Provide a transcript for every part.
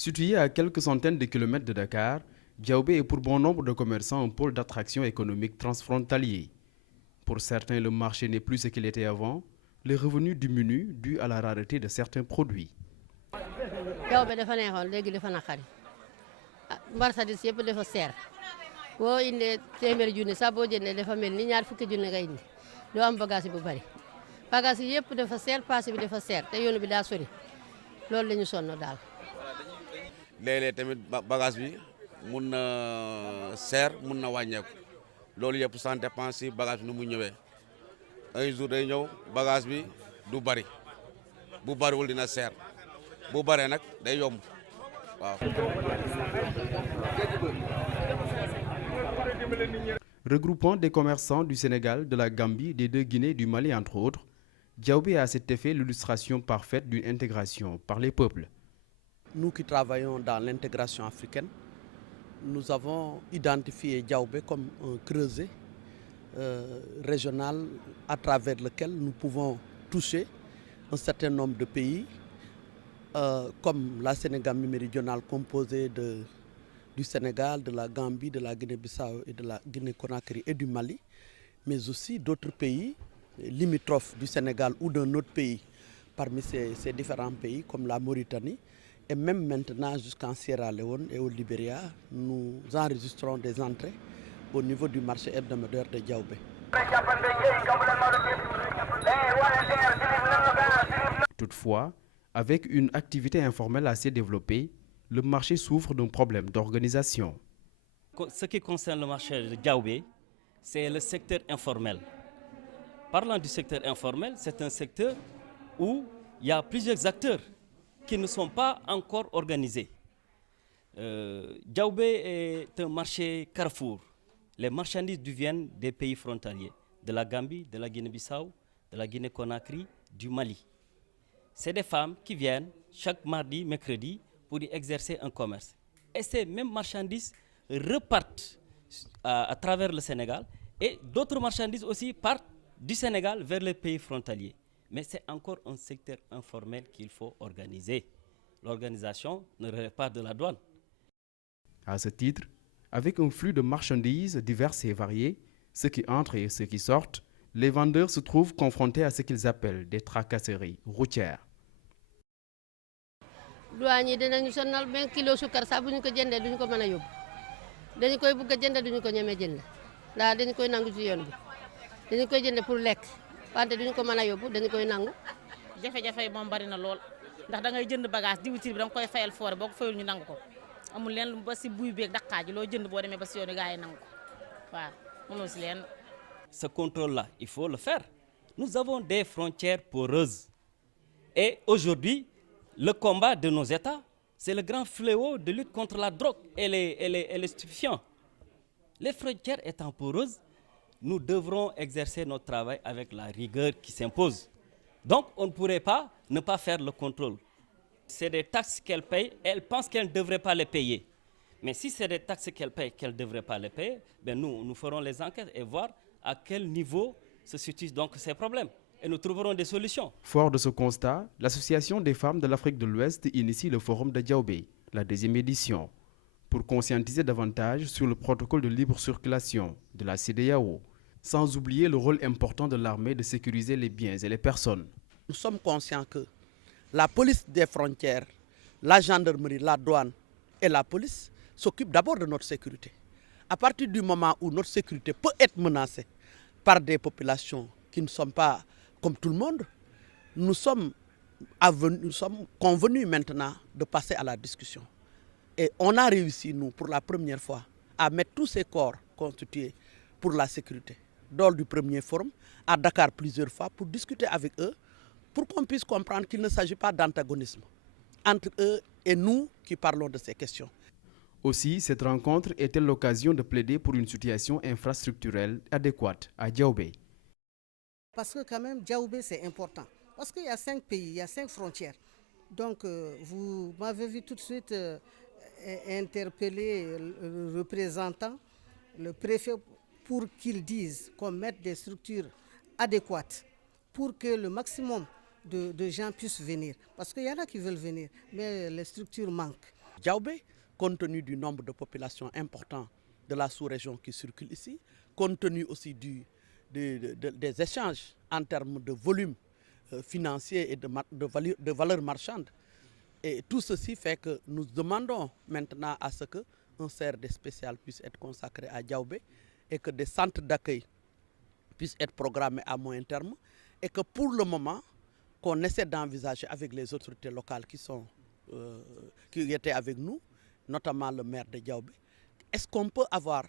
Situé à quelques centaines de kilomètres de Dakar, Diaoubé est pour bon nombre de commerçants un pôle d'attraction économique transfrontalier. Pour certains, le marché n'est plus ce qu'il était avant. Les revenus diminuent dû à la rareté de certains produits. Diaoubé dafa neexoon léegi dafa naqari marchandise yëpp dafa seer boo indee téeméeri junni sax boo jëndee dafa mel ni ñaar fukki junni nga indi doo am bagage bu bari bagage yi yëpp dafa seer paase bi dafa seer te yoon bi daa sori loolu la ñu sonn daal. léeg-léeg tamit bagage bi mun na seer mun na wàññeeku loolu yëpp sans dépense si bagage bi nu mu ñëwee un jour day ñëw bagage bi du bari bu bariwul dina seer bu baree nag day yomb waaw. Regroupant des commerçants du Sénégal, de la Gambie, des deux Guinées, du Mali entre autres, Diaoubé a à cet effet l'illustration parfaite d'une intégration par les peuples. Nous qui travaillons dans l'intégration africaine, nous avons identifié Diaoubé comme un creuset régional à travers lequel nous pouvons toucher un certain nombre de pays, comme la Sénégambie méridionale composée du Sénégal, de la Gambie, de la Guinée-Bissau et de la Guinée-Conakry et du Mali, mais aussi d'autres pays limitrophes du Sénégal ou d'un autre pays parmi ces différents pays comme la Mauritanie. Et même maintenant jusqu'en Sierra Leone et au Libéria, nous enregistrons des entrées au niveau du marché hebdomadaire de Diaoubé. Toutefois, avec une activité informelle assez développée, le marché souffre d'un problème d'organisation. Ce qui concerne le marché de Diaoubé, c'est le secteur informel. Parlant du secteur informel, c'est un secteur où il y a plusieurs acteurs qui ne sont pas encore organisés. Diaoubé est un marché carrefour. Les marchandises viennent des pays frontaliers, de la Gambie, de la Guinée-Bissau, de la Guinée-Conakry, du Mali. C'est des femmes qui viennent chaque mardi, mercredi pour y exercer un commerce. Et ces mêmes marchandises repartent à travers le Sénégal et d'autres marchandises aussi partent du Sénégal vers les pays frontaliers. Mais c'est encore un secteur informel qu'il faut organiser. L'organisation ne relève pas de la douane. À ce titre, avec un flux de marchandises diverses et variées, ceux qui entrent et ceux qui sortent, les vendeurs se trouvent confrontés à ce qu'ils appellent des tracasseries routières. douane yi dinañu sonal ben kilo sukkar sax bu ñu ko jëndee duñu ko mën a yóbbu dañu koy bugg a jënd duñu ko ñemee jënd ndax dañu koy nangu ci yoon bi dañu koy jënd pour lekk wante duñu ko mën a yóbbu dañu koy nangu. jafe-jafe yi moom bari na lool ndax da ngay jënd bagage diwtiir bi da nga koy fayal foore boo ko fayul ñu nangu ko amul leen ba si buy beeg daqaaji loo jënd boo demee ba si yoon yi gaa yi nangu ko waaw mënoo si leen. Ce contrôle-là, il faut le faire. Nous avons des frontières poreuses. Et aujourd'hui, le combat de nos États, c'est le grand fléau de lutte contre la drogue et les stupéfiants. Les frontières étant poreuses, nous devrons exercer notre travail avec la rigueur qui s'impose. Donc, on ne pourrait pas ne pas faire le contrôle. C'est des taxes qu'elle paye, elle pense qu'elle ne devrait pas les payer. Mais si c'est des taxes qu'elle paye, qu'elle ne devrait pas les payer, ben nous ferons les enquêtes et voir à quel niveau se situent donc ces problèmes. Et nous trouverons des solutions. Fort de ce constat, l'Association des femmes de l'Afrique de l'Ouest initie le Forum de Diaoubé, la 2e édition, pour conscientiser davantage sur le protocole de libre circulation de la CEDEAO, sans oublier le rôle important de l'armée de sécuriser les biens et les personnes. Nous sommes conscients que la police des frontières, la gendarmerie, la douane et la police s'occupent d'abord de notre sécurité. À partir du moment où notre sécurité peut être menacée par des populations qui ne sont pas comme tout le monde, nous sommes convenus maintenant de passer à la discussion. Et on a réussi, nous, pour la première fois, à mettre tous ces corps constitués pour la sécurité lors du premier forum, à Dakar plusieurs fois, pour discuter avec eux, pour qu'on puisse comprendre qu'il ne s'agit pas d'antagonisme entre eux et nous qui parlons de ces questions. Aussi, cette rencontre était l'occasion de plaider pour une situation infrastructurelle adéquate à Diaoubé. Parce que quand même, Diaoubé, c'est important. Parce qu'il y a 5 pays, il y a 5 frontières. Donc, vous m'avez vu tout de suite interpeller le représentant, le préfet, pour qu'ils disent qu'on mette des structures adéquates pour que le maximum de gens puissent venir. Parce qu'il y en a qui veulent venir, mais les structures manquent. Diaoubé, compte tenu du nombre de populations important de la sous-région qui circulent ici, compte tenu aussi des échanges en termes de volume financier et de valeur marchande. Et tout ceci fait que nous demandons maintenant à ce qu'un CRD spécial puisse être consacré à Diaoubé et que des centres d'accueil puissent être programmés à moyen terme et que pour le moment, qu'on essaie d'envisager avec les autorités locales qui étaient avec nous, notamment le maire de Diaoubé, est-ce qu'on peut avoir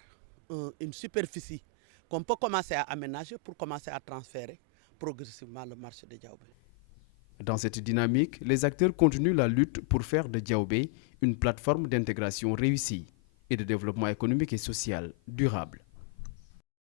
une superficie qu'on peut commencer à aménager pour commencer à transférer progressivement le marché de Diaoubé. Dans cette dynamique, les acteurs continuent la lutte pour faire de Diaoubé une plateforme d'intégration réussie et de développement économique et social durable.